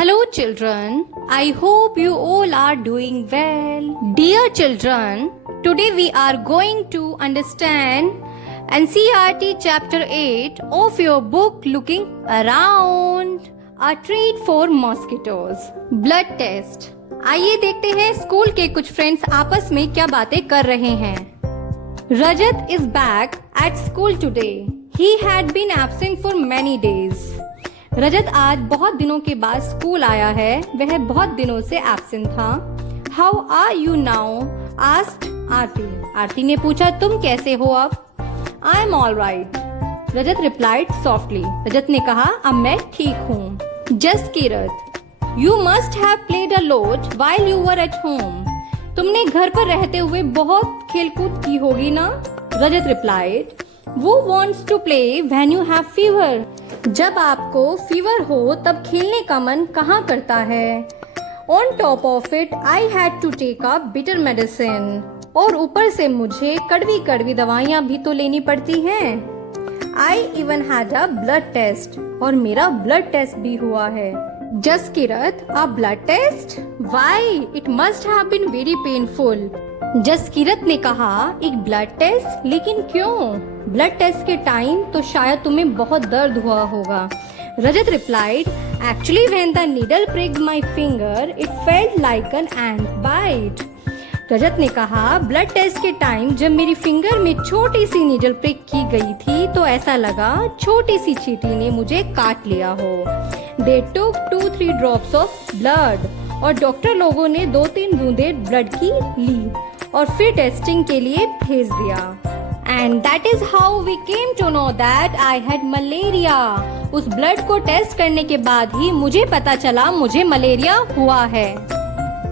Hello children, I hope you all are doing well. Dear children, today we are going to understand NCERT chapter 8 of your book Looking Around, a treat for mosquitoes. Blood test. आइए देखते हैं school के कुछ friends आपस में क्या बातें कर रहे हैं। Rajat is back at school today. He had been absent for many days. रजत आज बहुत दिनों के बाद स्कूल आया है, वह बहुत दिनों से एब्सेंट था। How are you now? Asked Aarti. Aarti ने पूछा तुम कैसे हो अब? I am all right, Rajat replied softly. Rajat ने कहा अब मैं ठीक हूँ। Just Kirat, you must have played a lot while you were at home. तुमने घर पर रहते हुए बहुत खेलकूद की होगी ना? रजत रिप्लाइड, वो wants to play when you have fever. जब आपको फीवर हो तब खेलने का मन कहाँ करता है। On top of it I had to take a bitter medicine. और ऊपर से मुझे कड़वी कड़वी दवाइयाँ भी तो लेनी पड़ती हैं। I even had a blood test. और मेरा ब्लड टेस्ट भी हुआ है। Jaskirat, a blood test? Why? It must have been very painful. Jaskirat ने कहा एक ब्लड टेस्ट, लेकिन क्यों? ब्लड टेस्ट के टाइम तो शायद तुम्हें बहुत दर्द हुआ होगा। Rajat replied, actually when the needle pricked my finger it felt like an ant bite. Rajat ने कहा ब्लड टेस्ट के टाइम जब मेरी फिंगर में छोटी सी नीडल प्रिक की गई थी तो ऐसा लगा छोटी सी चींटी ने मुझे काट लिया हो। दे टुक 2-3 ड्रॉप्स ऑफ ब्लड। और डॉक्टर लोगों ने 2-3 बूंदें ब्लड की ली और फिर टेस्टिंग के लिए भेज दिया। And that is how we came to know that I had malaria. उस ब्लड को टेस्ट करने के बाद ही मुझे पता चला मुझे मलेरिया हुआ है।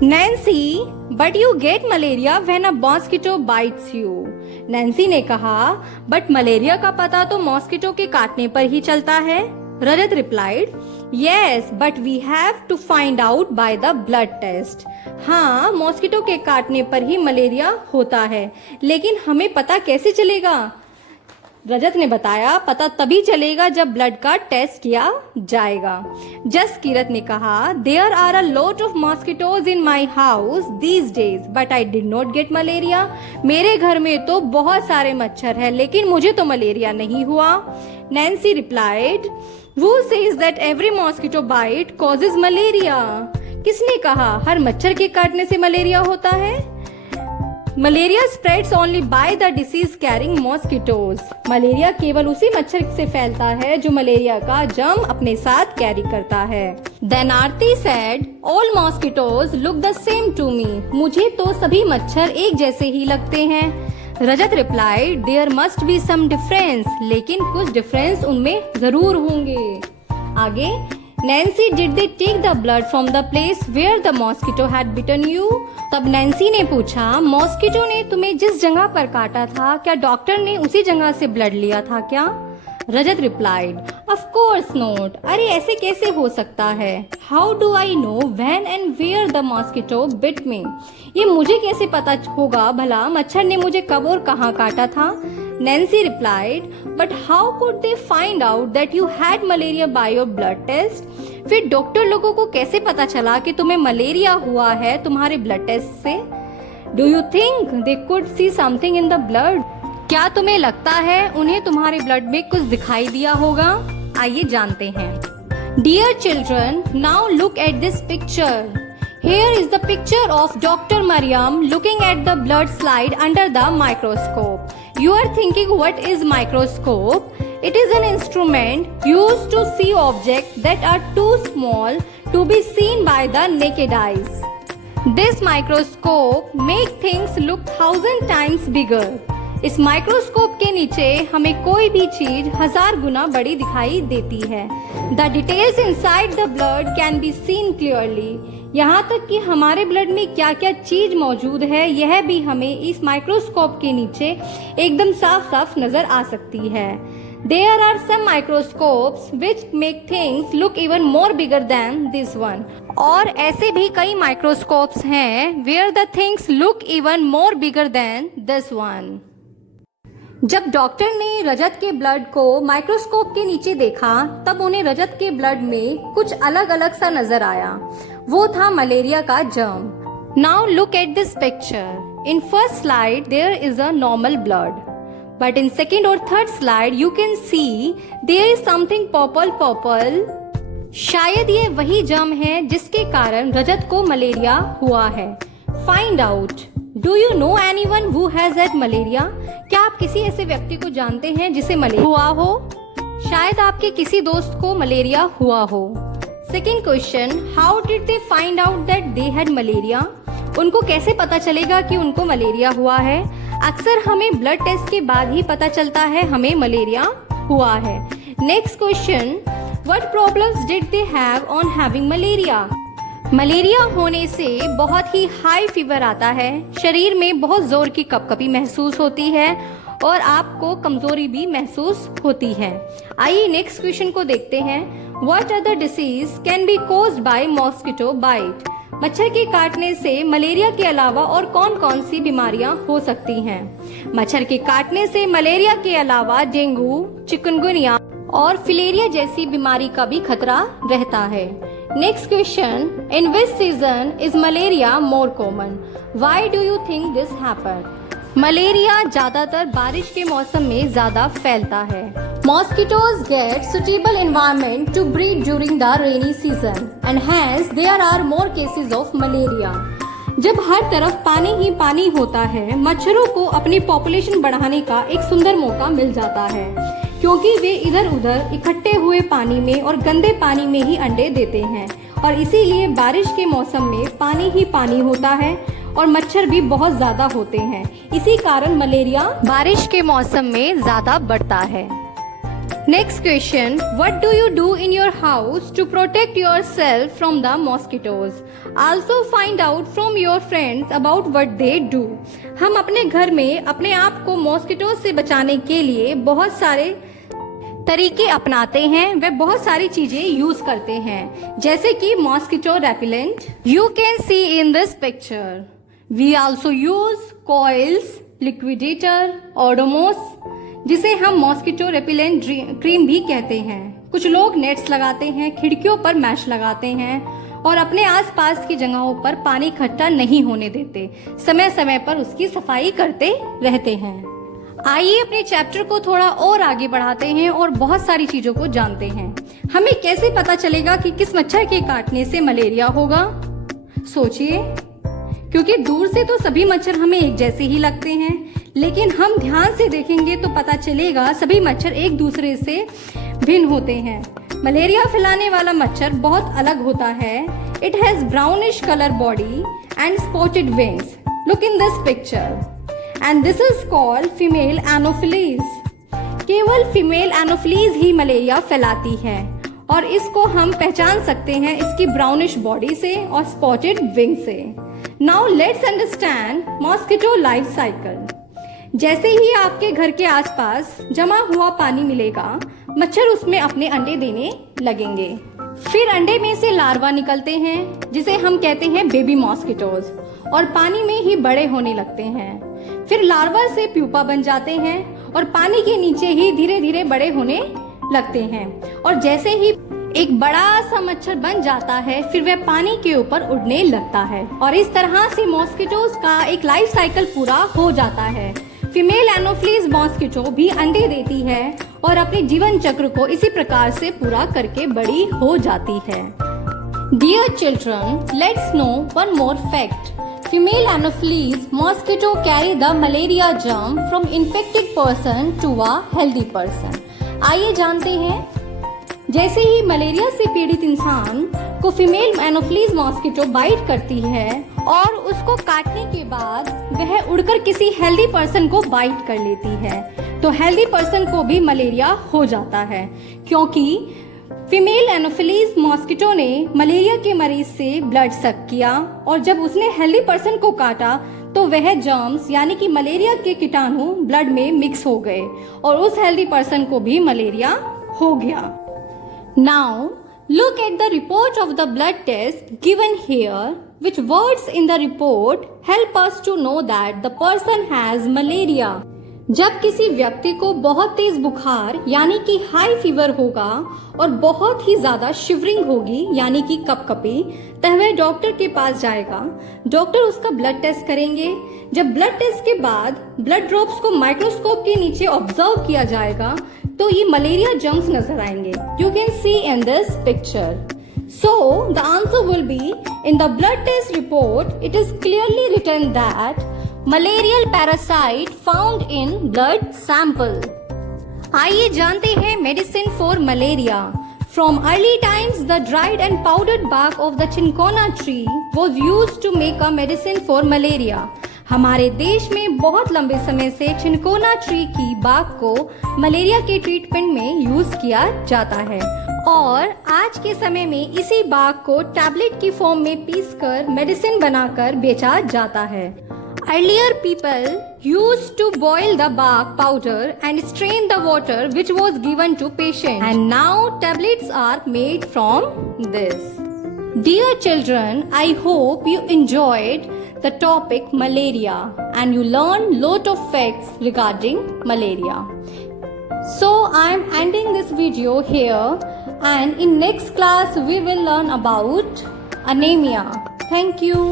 Nancy, but you get malaria when a mosquito bytes you. Nancy ने कहा बट मलेरिया का पता तो मॉस्किटो के काटने पर ही चलता है। Rajat replied, yes but we have to find out by the blood test. हाँ, मॉस्किटो के काटने पर ही मलेरिया होता है, लेकिन हमें पता कैसे चलेगा? रजत ने बताया पता तभी चलेगा जब ब्लड का टेस्ट किया जाएगा। जस्ट कीरत ने कहा there are a lot of mosquitoes in my house these days but I did not get malaria. मेरे घर में तो बहुत सारे मच्छर है, लेकिन मुझे तो मलेरिया नहीं हुआ। Nancy replied, Who says that every mosquito bite causes malaria? किसने कहा हर मच्छर के काटने से मलेरिया होता है? Malaria spreads only by the disease carrying mosquitoes. Malaria केवल उसी मच्छर से फैलता है जो मलेरिया का जर्म अपने साथ कैरी करता है। Then Aarti said, all mosquitoes look the same to me. मुझे तो सभी मच्छर एक जैसे ही लगते हैं। Rajat replied, there must be some difference. लेकिन कुछ डिफरेंस उनमें जरूर होंगे। आगे, Nancy, did they take the blood from the place where the mosquito had bitten you? तब नैन्सी ने पूछा मॉस्किटो ने तुम्हें जिस जगह पर काटा था क्या डॉक्टर ने उसी जगह से ब्लड लिया था क्या? Rajat replied, of course not. अरे ऐसे कैसे हो सकता है? How do I know when and where the mosquito bit me? ये मुझे कैसे पता होगा भला मच्छर ने मुझे कब और कहाँ काटा था? Nancy replied, but how could they find out that you had malaria by your blood test? फिर डॉक्टर लोगों को कैसे पता चला कि तुम्हें मलेरिया हुआ है तुम्हारे ब्लड टेस्ट से? Do you think they could see something in the blood? क्या तुम्हें लगता है उन्हें तुम्हारे ब्लड में कुछ दिखाई दिया होगा? आइए जानते हैं। Dear children, now look at this picture. Here is the picture of Dr. Mariam looking at the blood slide under the microscope. You are thinking what is microscope? It is an instrument used to see objects that are too small to be seen by the naked eyes. This microscope make things look 1000 times bigger. इस microscope के नीचे हमें कोई भी चीज 1000 गुना बड़ी दिखाई देती है। The details inside the blood can be seen clearly. यहाँ तक कि हमारे ब्लड में क्या क्या चीज मौजूद है यह भी हमें इस माइक्रोस्कोप के नीचे एकदम साफ साफ नजर आ सकती है। There are some microscopes which make things look even more bigger than this one. और ऐसे भी कई माइक्रोस्कोप्स हैं where the things look even more bigger than this one. जब डॉक्टर ने रजत के ब्लड को माइक्रोस्कोप के नीचे देखा तब उन्हें रजत के ब्लड में कुछ अलग अलग सा नजर आया। वो था मलेरिया का germ. Now look at this picture. In first slide there is a normal blood, but in second और third slide you can see there is something purple purple. शायद ये वही जर्म है जिसके कारण रजत को मलेरिया हुआ है। Find out. Do you know anyone who has had malaria? क्या आप किसी ऐसे व्यक्ति को जानते हैं जिसे मलेरिया हुआ हो? शायद आपके किसी दोस्त को मलेरिया हुआ हो। Second question, how did they find out that they had malaria? उनको कैसे पता चलेगा कि उनको मलेरिया हुआ है? अक्सर हमें ब्लड टेस्ट के बाद ही पता चलता है हमें मलेरिया हुआ है। Next question, what problems did they have on having malaria? Malaria होने से बहुत ही हाई फीवर आता है, शरीर में बहुत जोर की कपकपी महसूस होती है और आपको कमजोरी भी महसूस होती है। आइए नेक्स्ट क्वेश्चन को देखते हैं। What other disease can be caused by mosquito bite? मच्छर के काटने से मलेरिया के अलावा और कौन कौन सी बीमारियां हो सकती हैं? मच्छर के काटने से मलेरिया के अलावा डेंगू, चिकनगुनिया और फिलेरिया जैसी बीमारी का भी खतरा रहता है। Next question, in which season is malaria more common? Why do you think this happen? Malaria ज्यादातर बारिश के मौसम में ज्यादा फैलता है। Mosquitoes get suitable environment to breed during the rainy season and hence there are more cases of malaria. जब हर तरफ पानी ही पानी होता है, मच्छरों को अपनी पॉपुलेशन बढ़ाने का एक सुंदर मौका मिल जाता है, क्योंकि वे इधर उधर इकट्ठे हुए पानी में और गंदे पानी में ही अंडे देते हैं और इसीलिए बारिश के मौसम में पानी ही पानी होता है और मच्छर भी बहुत ज्यादा होते हैं। इसी कारण मलेरिया बारिश के मौसम में ज्यादा बढ़ता है। Next question, what do you do in your house to protect yourself from the mosquitoes? Also find out from your friends about what they do. हम अपने घर में अपने आप को मॉस्किटोज से बचाने के लिए बहुत सारे तरीके अपनाते हैं, वे बहुत सारी चीजें यूज करते हैं, जैसे कि mosquito repellent you can see in this picture. We also use coils, liquidator, Odomos, जिसे हम मॉस्किटो रेपिलेंट क्रीम भी कहते हैं। कुछ लोग नेट्स लगाते हैं, खिड़कियों पर मैश लगाते हैं और अपने आसपास की जगहों पर पानी इकट्ठा नहीं होने देते। समय समय पर उसकी सफाई करते रहते हैं। आइए अपने चैप्टर को थोड़ा और आगे बढ़ाते हैं और बहुत सारी चीजों को जानते हैं। हमें कैसे पता चलेगा कि किस मच्छर के काटने से मलेरिया होगा? सोचिए, क्योंकि दूर से तो सभी मच्छर हमें एक जैसे ही लगते हैं, लेकिन हम ध्यान से देखेंगे तो पता चलेगा सभी मच्छर एक दूसरे से भिन्न होते हैं। मलेरिया फैलाने वाला मच्छर बहुत अलग होता है। It has brownish colour body and spotted wings. Look in this picture and this is called female anopheles. केवल फीमेल एनोफिलीज ही मलेरिया फैलाती है और इसको हम पहचान सकते हैं इसकी ब्राउनिश बॉडी से और स्पॉटेड विंग से। Now let's understand mosquito life cycle. जैसे ही आपके घर के आसपास जमा हुआ पानी मिलेगा, मच्छर उसमें अपने अंडे देने लगेंगे। फिर अंडे में से लार्वा निकलते हैं, जिसे हम कहते हैं बेबी मॉस्किटोज, और पानी में ही बड़े होने लगते हैं। फिर लार्वा से प्यूपा बन जाते हैं और पानी के नीचे ही धीरे धीरे बड़े होने लगते हैं। और जैसे ही एक बड़ा सा मच्छर बन जाता है, फिर वह पानी के ऊपर उड़ने लगता है और इस तरह से मॉस्किटोज का एक लाइफ साइकिल पूरा हो जाता है। फीमेल एनोफिलीज मॉस्किटो भी अंडे देती है और अपने जीवन चक्र को इसी प्रकार से पूरा करके बड़ी हो जाती है। Dear children, let's know one more fact. Female Anopheles mosquito carry the malaria germ from infected person to a healthy person. आइए जानते हैं, जैसे ही मलेरिया से पीड़ित इंसान को फीमेल एनोफिलीज मॉस्किटो बाइट करती है और उसको काटने के बाद वह उड़कर किसी हेल्दी पर्सन को बाइट कर लेती है, तो हेल्दी पर्सन को भी मलेरिया हो जाता है, क्योंकि फीमेल एनोफिलीज मॉस्किटो ने मलेरिया के मरीज से ब्लड सक किया और जब उसने हेल्दी पर्सन को काटा तो वह जर्म्स यानी कि मलेरिया के कीटाणु ब्लड में मिक्स हो गए और उस हेल्दी पर्सन को भी मलेरिया हो गया। Now look at the report of the blood test given here, which words in the report help us to know that the person has malaria. जब किसी व्यक्ति को बहुत तेज बुखार यानी कि हाई फीवर होगा और बहुत ही ज्यादा शिवरिंग होगी यानी कि कपकपी, तब वह डॉक्टर के पास जाएगा। डॉक्टर उसका ब्लड टेस्ट करेंगे। जब ब्लड टेस्ट के बाद ब्लड ड्रॉप्स को माइक्रोस्कोप के नीचे ऑब्जर्व किया जाएगा तो ये मलेरिया जर्म्स नजर आएंगे। You can see in this picture. So the answer will be in the blood test report. It is clearly written that malarial parasite found in blood sample. आइए जानते हैं medicine for malaria. From early times, the dried and powdered bark of the cinchona tree was used to make a medicine for malaria. हमारे देश में बहुत लंबे समय से चिनकोना ट्री की बाग को मलेरिया के ट्रीटमेंट में यूज किया जाता है और आज के समय में इसी बाग को टैबलेट की फॉर्म में पीसकर मेडिसिन बनाकर बेचा जाता है। Earlier people used to boil the bark powder and strain the water which was given to patient, and now tablets are made from this. Dear children, I hope you enjoyed the topic malaria and you learned lot of facts regarding malaria. So I am ending this video here, and in next class we will learn about anemia. Thank you.